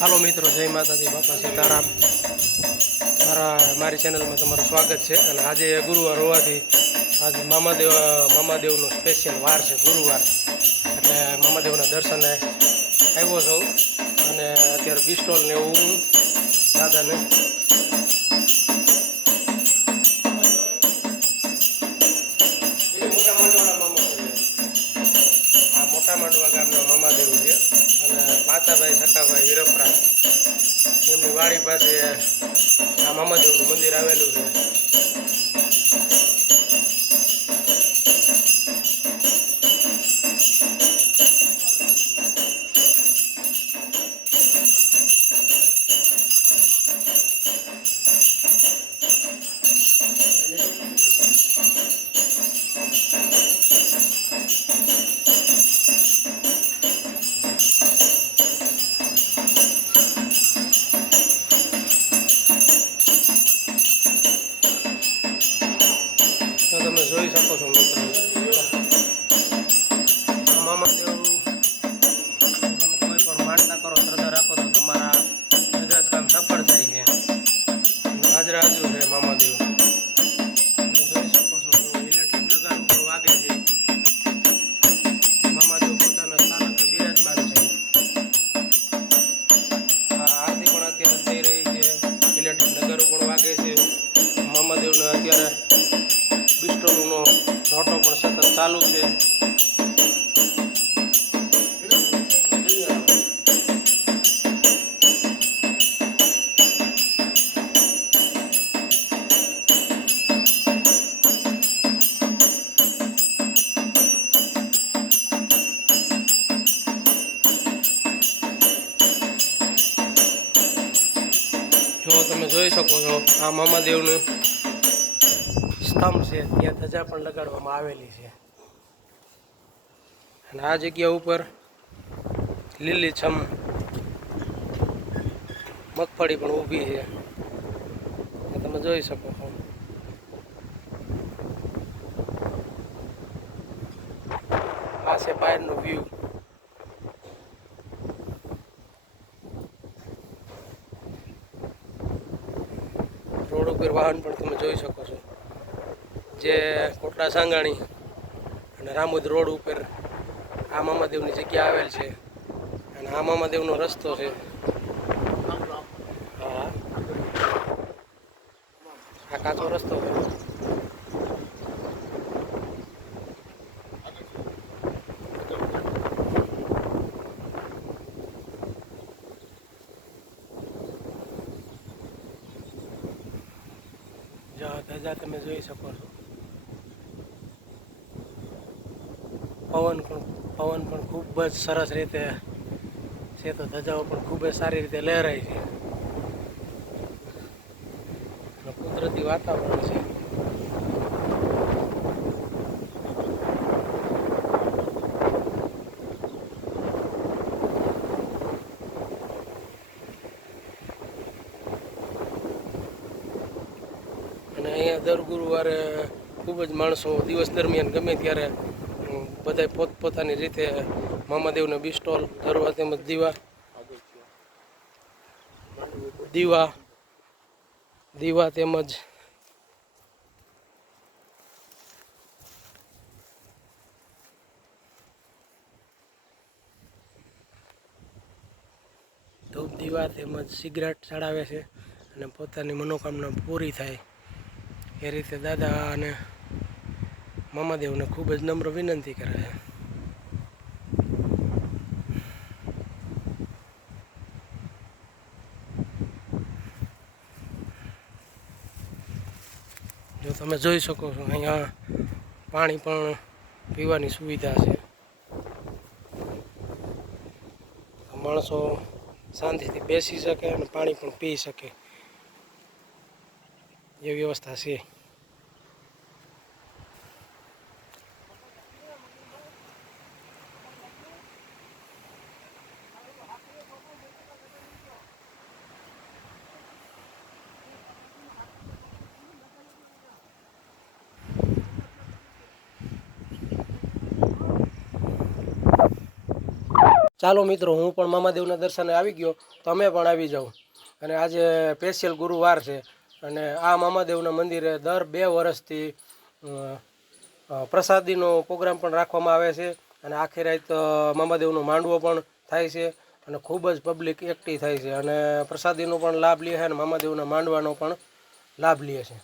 હાલો મિત્રો, જય માતાજી, બાપા સીતારામ. મારા, મારી ચેનલમાં તમારું સ્વાગત છે અને આજે ગુરુવાર હોવાથી આજે મામાદેવ, મામાદેવનો સ્પેશિયલ વાર છે, ગુરુવાર. એટલે મામાદેવના દર્શને આવ્યો છું અને અત્યારે બિસ્ટોલ ને એવું દાદાને માંડવા મામાદેવ છે. અને પાતાભાઈ સકાભાઈ વીરપરા એમની વાડી પાસે આ મામાદેવનું મંદિર આવેલું છે. તો તમે જોઈ શકો ચાલુ છે. જો તમે જોઈ શકો છો, આ મામાદેવનું સ્તંભ છે, ત્યાં ધજા પણ લગાડવામાં આવેલી છે. અને આ જગ્યા ઉપર લીલીછમ મગફળી પણ ઊભી છે. તમે જોઈ શકો છો. આ છે બહારનો વ્યૂ રોડ ઉપર વાહન પણ તમે જોઈ શકો છો. જે કોટડા સાંગાણી અને રામોદ રોડ ઉપર આ મામાદેવની જગ્યા આવેલ છે. અને આ મામાદેવનો રસ્તો છે. હા. આ કાચો રસ્તો છે. ધજા તમે જોઈ શકો છો. પવન પણ પવન પણ ખૂબ જ સરસ રીતે છે તો ધજાઓ પણ ખૂબ જ સારી રીતે લહેરાય છે. કુદરતી વાતાવરણ છે. અને અહીંયા દર ગુરુવારે ખૂબ જ માણસો દિવસ દરમિયાન ગમે ત્યારે બધા પોતપોતાની રીતે મામાદેવને બિસ્ટોલ ધરવા તેમજ દીવા. દીવા દીવા તેમજ ધૂપ દીવા તેમજ સિગરેટ ચડાવે છે અને પોતાની મનોકામના પૂરી થાય. એ રીતે દાદા અને મામાદેવને ખૂબ જ નમ્ર વિનંતી કરે છે. જો તમે જોઈ શકો છો, અહીંયા પાણી પણ પીવાની સુવિધા છે. માણસો શાંતિથી બેસી શકે અને પાણી પણ પી શકે. એ વ્યવસ્થા છે. ચાલો મિત્રો, હું પણ મામાદેવના દર્શને આવી ગયો તમે પણ આવી જાઓ અને આજે સ્પેશિયલ ગુરુવાર છે. અને આ મામાદેવના મંદિરે દર બે વર્ષથી પ્રસાદીનો પ્રોગ્રામ પણ રાખવામાં આવે છે. અને આખી રાત મામાદેવનો માંડવો પણ થાય છે. અને ખૂબ જ પબ્લિક એકઠી થાય છે. અને પ્રસાદીનો પણ લાભ લે છે અને મામાદેવના માંડવાનો પણ લાભ લે છે.